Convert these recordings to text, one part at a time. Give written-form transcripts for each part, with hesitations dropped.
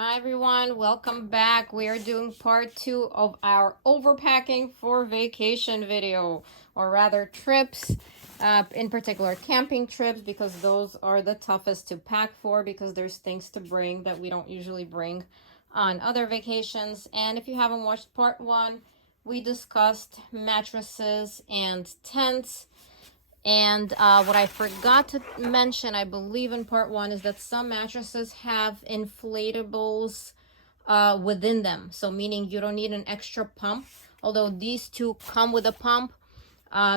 Hi everyone, welcome back. We are doing part 2 of our overpacking for vacation video, or rather trips, in particular camping trips, because those are the toughest to pack for because there's things to bring that we don't usually bring on other vacations. And if you haven't watched part 1, we discussed mattresses and tents. And what I forgot to mention, I believe in part 1, is that some mattresses have inflatables within them. So meaning you don't need an extra pump. Although these two come with a pump.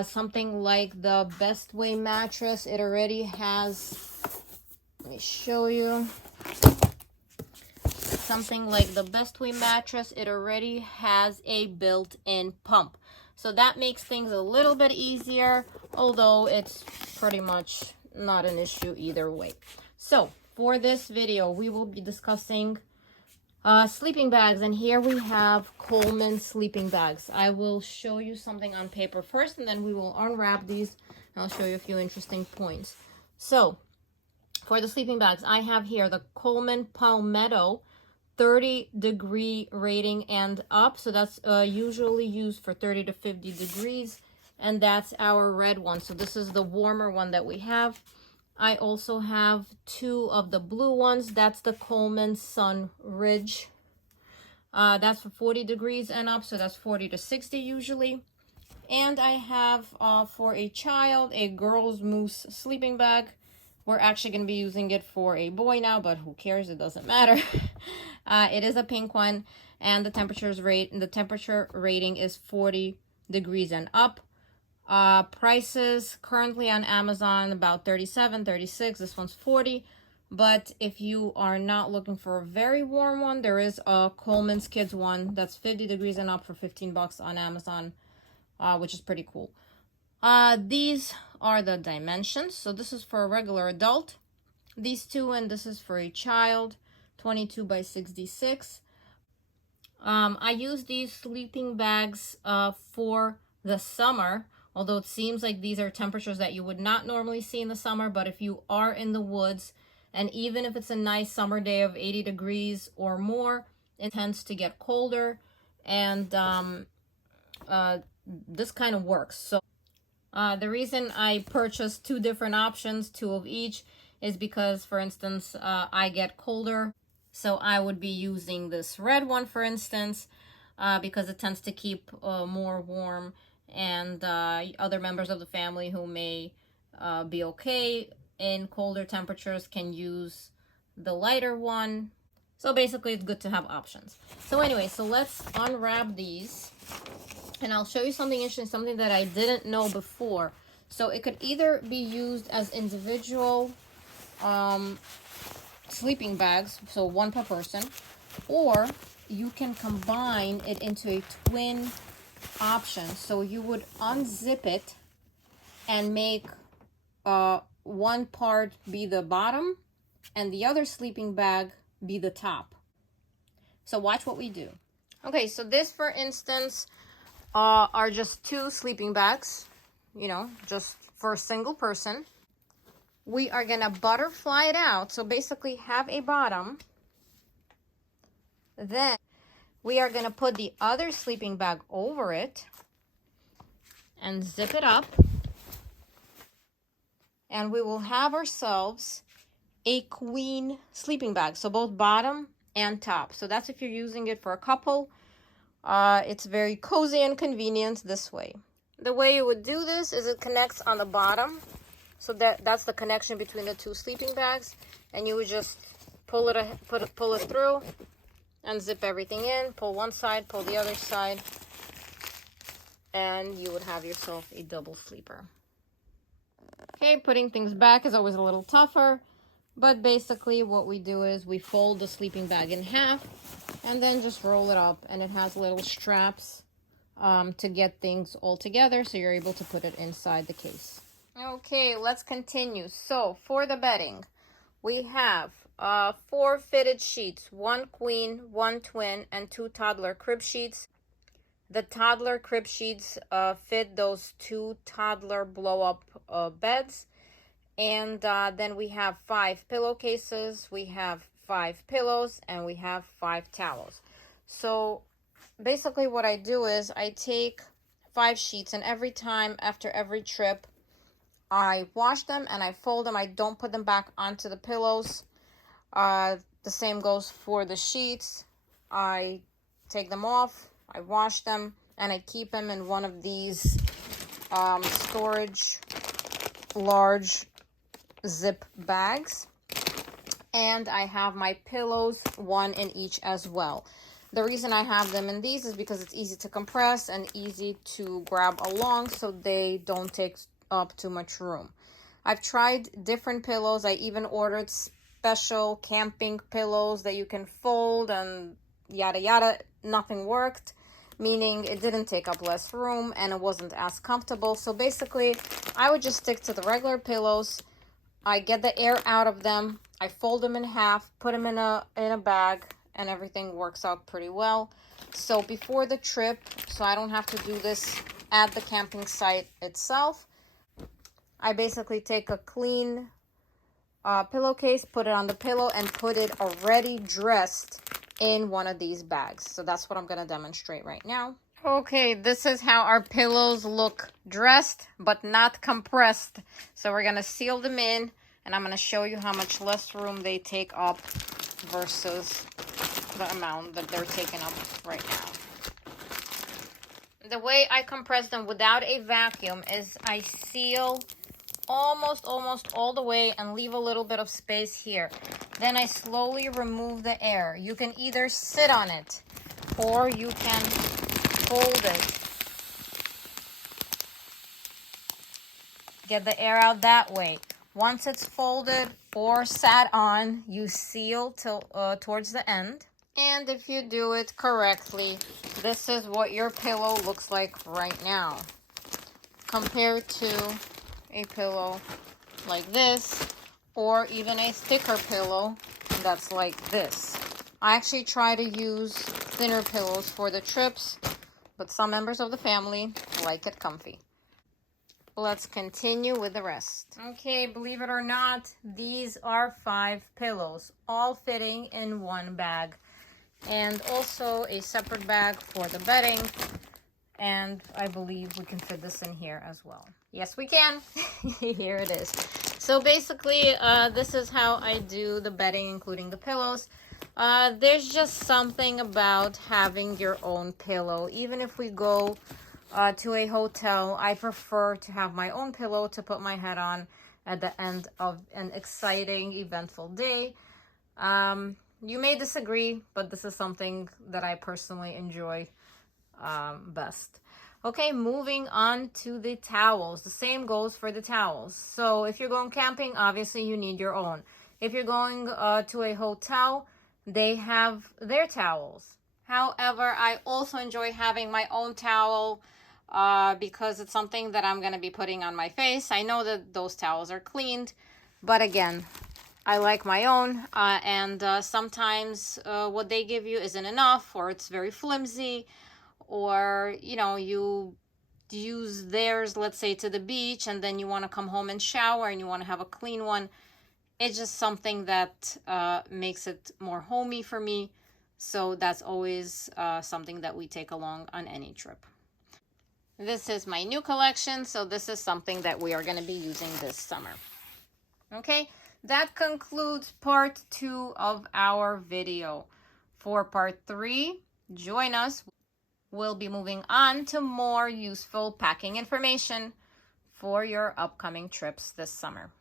Something like the Best Way mattress, it already has, let me show you. Something like the Best Way mattress, it already has a built-in pump. So that makes things a little bit easier, although it's pretty much not an issue either way. So for this video, we will be discussing sleeping bags, and here we have Coleman sleeping bags. I will show you something on paper first, and then we will unwrap these, and I'll show you a few interesting points. So for the sleeping bags, I have here the Coleman Palmetto 30-degree rating and up. So that's usually used for 30 to 50 degrees. And that's our red one. So this is the warmer one that we have. I also have two of the blue ones. That's the Coleman Sun Ridge. That's for 40 degrees and up. So that's 40 to 60 usually. And I have for a child, a girl's moose sleeping bag. We're actually going to be using it for a boy now, but who cares? It doesn't matter. It is a pink one, and the temperature rating is 40 degrees and up. Prices currently on Amazon about 37, 36. This one's 40. But if you are not looking for a very warm one, there is a Coleman's Kids one that's 50 degrees and up for 15 bucks on Amazon, which is pretty cool. These are the dimensions. So this is for a regular adult, these two, and this is for a child, 22 by 66. I use these sleeping bags for the summer, although it seems like these are temperatures that you would not normally see in the summer. But if you are in the woods, and even if it's a nice summer day of 80 degrees or more, it tends to get colder, and this kind of works. So the reason I purchased two different options, two of each, is because, for instance, I get colder. So I would be using this red one, for instance, because it tends to keep more warm. And other members of the family who may be okay in colder temperatures can use the lighter one. So basically, it's good to have options. So anyway, so let's unwrap these. And I'll show you something interesting, something that I didn't know before. So it could either be used as individual sleeping bags, so one per person, or you can combine it into a twin option. So you would unzip it and make one part be the bottom and the other sleeping bag be the top. So watch what we do. Okay, so this, for instance, are just two sleeping bags, you know, just for a single person. We are gonna butterfly it out, so basically have a bottom. Then we are gonna put the other sleeping bag over it and zip it up, and we will have ourselves a queen sleeping bag, so both bottom and top. So that's if you're using it for a couple. It's very cozy and convenient this way. The way you would do this is it connects on the bottom. So that's the connection between the two sleeping bags. And you would just pull it through and zip everything in. Pull one side, pull the other side. And you would have yourself a double sleeper. Okay, putting things back is always a little tougher. But basically what we do is we fold the sleeping bag in half and then just roll it up, and it has little straps to get things all together, so you're able to put it inside the case. Okay, let's continue. So for the bedding, we have 4 fitted sheets, 1 queen, 1 twin, and 2 toddler crib sheets. The toddler crib sheets fit those 2 toddler blow-up beds. And then we have 5 pillowcases, we have 5 pillows and we have 5 towels. So basically what I do is I take 5 sheets, and every time after every trip I wash them and I fold them. I don't put them back onto the pillows. The same goes for the sheets. I take them off, I wash them, and I keep them in one of these storage large zip bags. And I have my pillows, one in each as well. The reason I have them in these is because it's easy to compress and easy to grab along, so they don't take up too much room. I've tried different pillows. I even ordered special camping pillows that you can fold and yada yada. Nothing worked, meaning it didn't take up less room and it wasn't as comfortable. So basically, I would just stick to the regular pillows. I get the air out of them. I fold them in half, put them in a bag, and everything works out pretty well. So before the trip, so I don't have to do this at the camping site itself, I basically take a clean pillowcase, put it on the pillow, and put it already dressed in one of these bags. So that's what I'm going to demonstrate right now. Okay, this is how our pillows look dressed, but not compressed. So we're going to seal them in, and I'm going to show you how much less room they take up versus the amount that they're taking up right now. The way I compress them without a vacuum is I seal almost all the way and leave a little bit of space here. Then I slowly remove the air. You can either sit on it or you can fold it. Get the air out that way. Once it's folded or sat on, you seal till towards the end. And if you do it correctly, this is what your pillow looks like right now, compared to a pillow like this, or even a thicker pillow that's like this. I actually try to use thinner pillows for the trips, but some members of the family like it comfy. Let's continue with the rest. Okay, believe it or not, these are 5 pillows, all fitting in one bag. And also a separate bag for the bedding. And I believe we can fit this in here as well. Yes, we can. Here it is. So basically, this is how I do the bedding, including the pillows. There's just something about having your own pillow. Even if we go to a hotel, I prefer to have my own pillow to put my head on at the end of an exciting, eventful day. You may disagree, but this is something that I personally enjoy best. Okay, moving on to the towels. The same goes for the towels. So if you're going camping, obviously you need your own. If you're going to a hotel, they have their towels. However, I also enjoy having my own towel because it's something that I'm going to be putting on my face. I know that those towels are cleaned, but again, I like my own, and sometimes what they give you isn't enough, or it's very flimsy, or, you know, you use theirs, let's say, to the beach, and then you want to come home and shower, and you want to have a clean one. It's just something that makes it more homey for me, so that's always something that we take along on any trip. This is my new collection, so this is something that we are going to be using this summer. Okay? That concludes part 2 of our video. For part 3, join us. We'll be moving on to more useful packing information for your upcoming trips this summer.